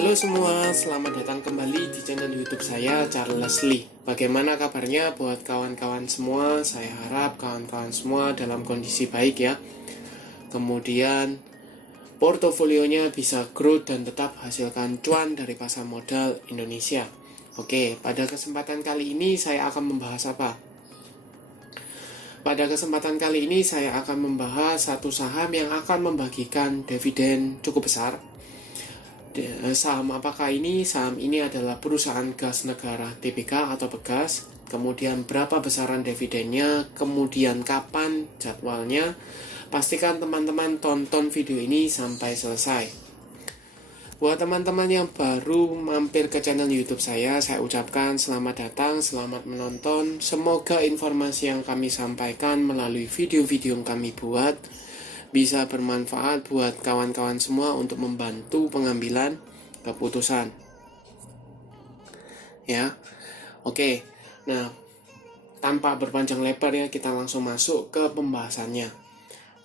Halo semua, selamat datang kembali di channel YouTube saya, Charles Lee. Bagaimana kabarnya buat kawan-kawan semua? Saya harap kawan-kawan semua dalam kondisi baik ya. Kemudian portofolionya bisa growth dan tetap hasilkan cuan dari pasar modal Indonesia. Oke, pada kesempatan kali ini saya akan membahas apa? Pada kesempatan kali ini saya akan membahas satu saham yang akan membagikan dividen cukup besar. Saham apakah ini? Saham ini adalah perusahaan gas negara TBK atau Pegas. Kemudian berapa besaran dividennya, kemudian kapan jadwalnya. Pastikan teman-teman tonton video ini sampai selesai. Buat teman-teman yang baru mampir ke channel YouTube saya ucapkan selamat datang, selamat menonton. Semoga informasi yang kami sampaikan melalui video-video yang kami buat bisa bermanfaat buat kawan-kawan semua untuk membantu pengambilan keputusan. Ya, oke. Nah, tanpa berpanjang lebar ya, kita langsung masuk ke pembahasannya.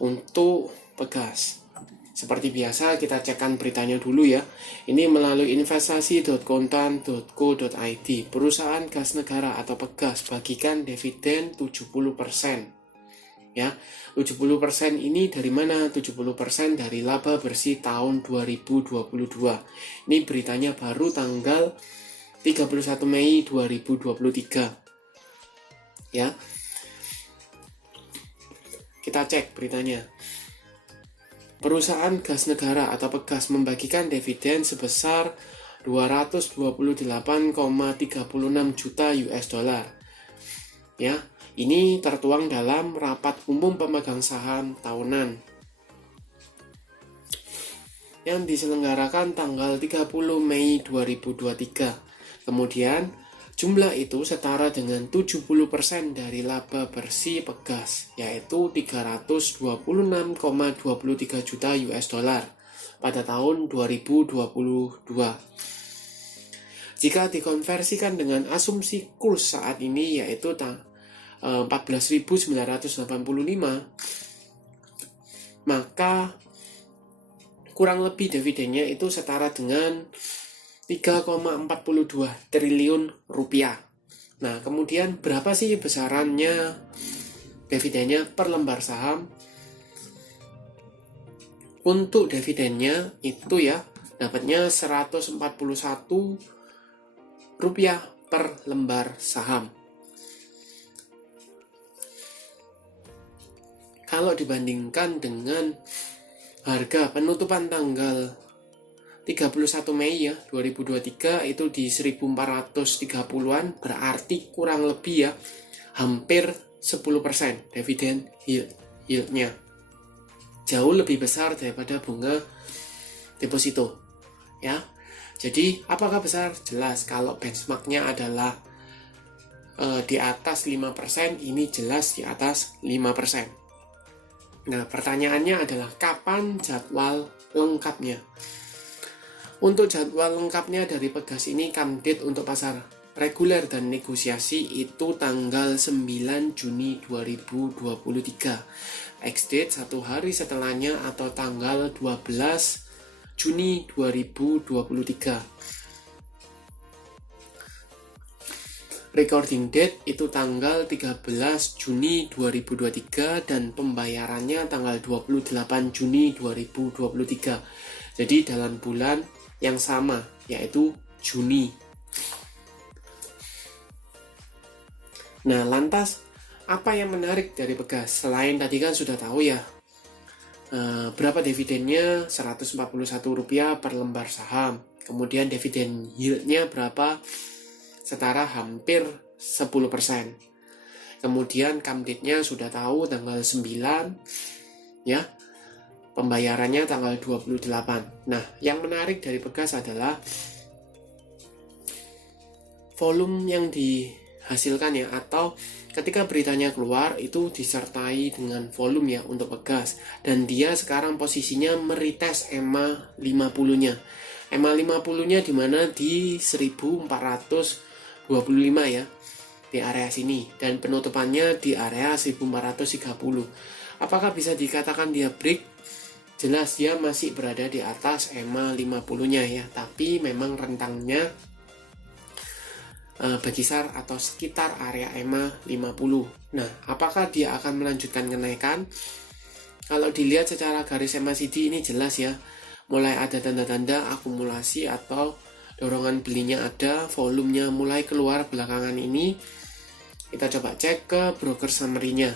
Untuk Pegas, seperti biasa kita cekkan beritanya dulu ya. Ini melalui investasi.kontan.co.id. Perusahaan gas negara atau Pegas bagikan dividen 70%. Ya, 70% ini dari mana? 70% dari laba bersih tahun 2022. Ini beritanya baru tanggal 31 Mei 2023. Ya. Kita cek beritanya. Perusahaan gas negara atau Pegas membagikan dividen sebesar 228,36 juta US dollar. Ya. Ini tertuang dalam rapat umum pemegang saham tahunan yang diselenggarakan tanggal 30 Mei 2023. Kemudian, jumlah itu setara dengan 70% dari laba bersih Pegas, yaitu 326,23 juta US dollar pada tahun 2022. Jika dikonversikan dengan asumsi kurs saat ini yaitu 14.985, maka kurang lebih dividennya itu setara dengan 3,42 triliun rupiah. Nah, kemudian berapa sih besarannya dividennya per lembar saham? Untuk dividennya itu ya dapatnya 141 rupiah per lembar saham. Kalau dibandingkan dengan harga penutupan tanggal 31 Mei ya 2023 itu di 1430-an, berarti kurang lebih ya hampir 10% dividen yieldnya. Jauh lebih besar daripada bunga deposito. Ya. Jadi apakah besar? Jelas kalau benchmarknya adalah di atas 5%, ini jelas di atas 5%. Nah, pertanyaannya adalah kapan jadwal lengkapnya? Untuk jadwal lengkapnya dari Pegas ini, come date untuk pasar reguler dan negosiasi itu tanggal 9 Juni 2023. Ex date satu hari setelahnya atau tanggal 12 Juni 2023. Recording date itu tanggal 13 Juni 2023 dan pembayarannya tanggal 28 Juni 2023. Jadi dalam bulan yang sama, yaitu Juni. Nah, lantas apa yang menarik dari Pegas? Selain tadi kan sudah tahu ya, berapa dividennya? 141 rupiah per lembar saham. Kemudian dividen yieldnya berapa? Setara hampir 10%. Kemudian come date-nya sudah tahu tanggal 9 ya. Pembayarannya tanggal 28. Nah, yang menarik dari Pegas adalah volume yang dihasilkan ya, atau ketika beritanya keluar itu disertai dengan volume ya untuk Pegas, dan dia sekarang posisinya meretest EMA 50-nya. EMA 50-nya di mana di 1425 ya, di area sini, dan penutupannya di area 1430. Apakah bisa dikatakan dia break? jelas dia masih berada di atas EMA 50-nya ya, tapi memang rentangnya berkisar atau sekitar area EMA 50. Nah, apakah dia akan melanjutkan kenaikan? Kalau dilihat secara garis MACD ini jelas ya, mulai ada tanda-tanda akumulasi atau dorongan belinya ada, volumenya mulai keluar belakangan ini. Kita coba cek ke broker summary-nya.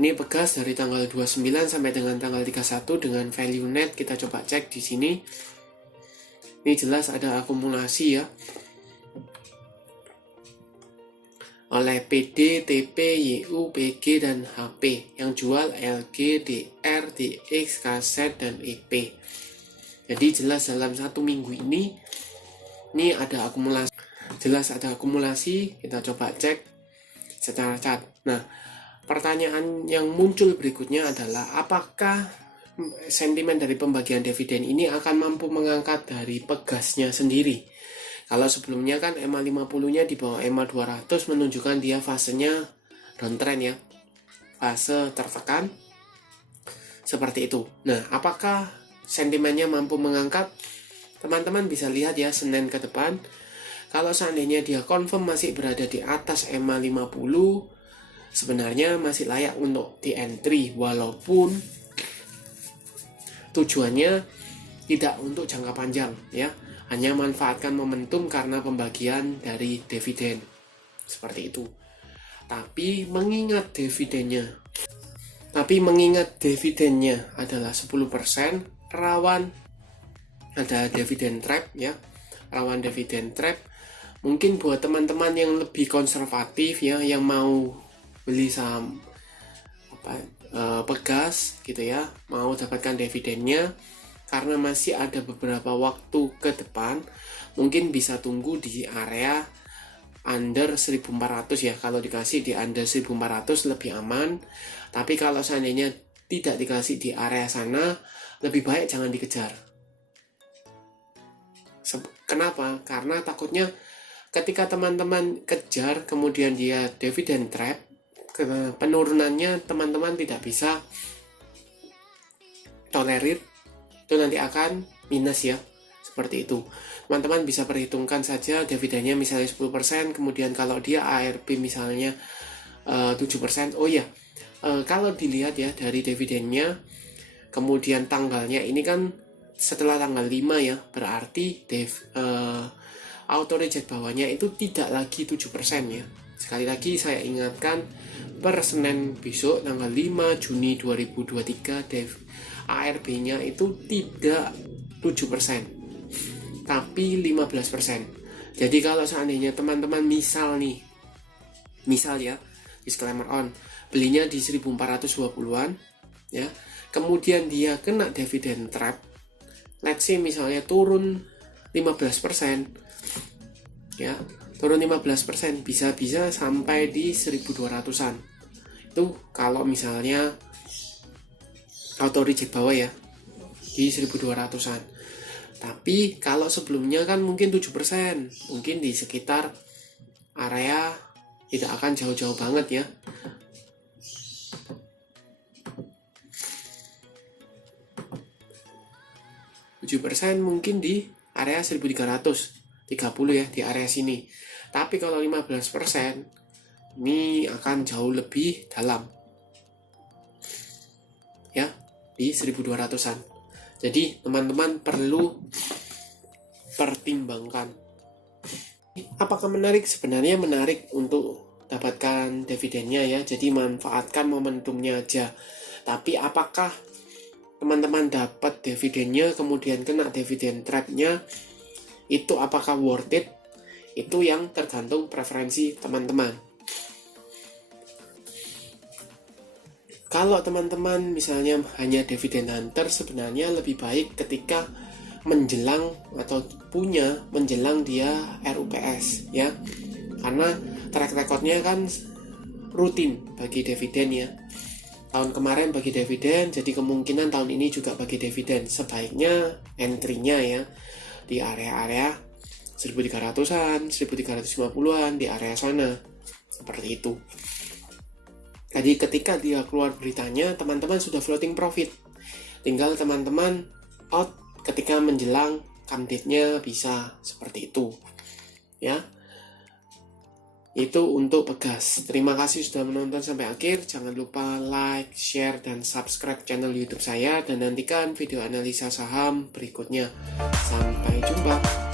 Ini Pegas dari tanggal 29 sampai dengan tanggal 31 dengan value net, kita coba cek di sini. Ini jelas ada akumulasi ya, oleh PD, TP, YU, PG, dan HP. Yang jual LG, DR, DX, KZ, dan EP. Jadi jelas dalam satu minggu ini ada akumulasi. Jelas ada akumulasi, kita coba cek secara chart. Nah, pertanyaan yang muncul berikutnya adalah apakah sentimen dari pembagian dividen ini akan mampu mengangkat dari Pegasnya sendiri. Kalau sebelumnya kan EMA 50-nya di bawah EMA 200 menunjukkan dia fasenya downtrend ya, fase tertekan seperti itu. Nah, apakah sentimennya mampu mengangkat? Teman-teman bisa lihat ya Senin ke depan. Kalau seandainya dia confirm masih berada di atas EMA 50, sebenarnya masih layak untuk di entry, walaupun tujuannya tidak untuk jangka panjang ya, hanya manfaatkan momentum karena pembagian dari dividen seperti itu. Tapi mengingat dividennya adalah 10%, rawan ada dividen trap ya, rawan dividen trap. Mungkin buat teman-teman yang lebih konservatif ya, yang mau beli saham Pegas gitu ya, mau dapatkan dividennya, karena masih ada beberapa waktu ke depan, mungkin bisa tunggu di area under 1400 ya. Kalau dikasih di under 1400 lebih aman, tapi kalau seandainya tidak dikasih di area sana, lebih baik jangan dikejar. Kenapa? Karena takutnya ketika teman-teman kejar kemudian dia dividen trap, penurunannya teman-teman tidak bisa tolerir, itu nanti akan minus ya, seperti itu. Teman-teman bisa perhitungkan saja dividennya misalnya 10%, kemudian kalau dia ARB misalnya 7%. Oh ya, kalau dilihat ya dari dividennya, kemudian tanggalnya ini kan setelah tanggal 5 ya, berarti auto reject bawahnya itu tidak lagi 7% ya. Sekali lagi saya ingatkan, per Senin besok tanggal 5 Juni 2023 ARB-nya itu tidak 7%, tapi 15%. Jadi kalau seandainya teman-teman misal ya, disclaimer on, belinya di 1420-an ya, kemudian dia kena dividen trap, let's say misalnya turun 15% ya, turun 15%, bisa-bisa sampai di 1200-an. Itu kalau misalnya auto reject bawah ya, di 1200-an. Tapi kalau sebelumnya kan mungkin 7%, mungkin di sekitar area, tidak akan jauh-jauh banget ya. %, mungkin di area 1330 ya, di area sini. Tapi kalau 15% ini akan jauh lebih dalam ya, di 1200-an. Jadi teman-teman perlu pertimbangkan. Apakah menarik? Sebenarnya menarik untuk dapatkan dividennya ya, jadi manfaatkan momentumnya aja. Tapi apakah teman-teman dapat dividennya kemudian kena dividen trapnya, itu apakah worth it? Itu yang tergantung preferensi teman-teman. Kalau teman-teman misalnya hanya dividen hunter, sebenarnya lebih baik ketika menjelang atau menjelang dia RUPS ya, karena track recordnya kan rutin bagi dividen ya. Tahun kemarin bagi dividen, jadi kemungkinan tahun ini juga bagi dividen. Sebaiknya entry-nya ya di area-area 1300-an, 1350-an, di area sana, seperti itu. Jadi ketika dia keluar beritanya, teman-teman sudah floating profit. Tinggal teman-teman out ketika menjelang come date-nya, bisa seperti itu. Ya. Itu untuk Pegas. Terima kasih sudah menonton sampai akhir. Jangan lupa like, share, dan subscribe channel YouTube saya. Dan nantikan video analisa saham berikutnya. Sampai jumpa.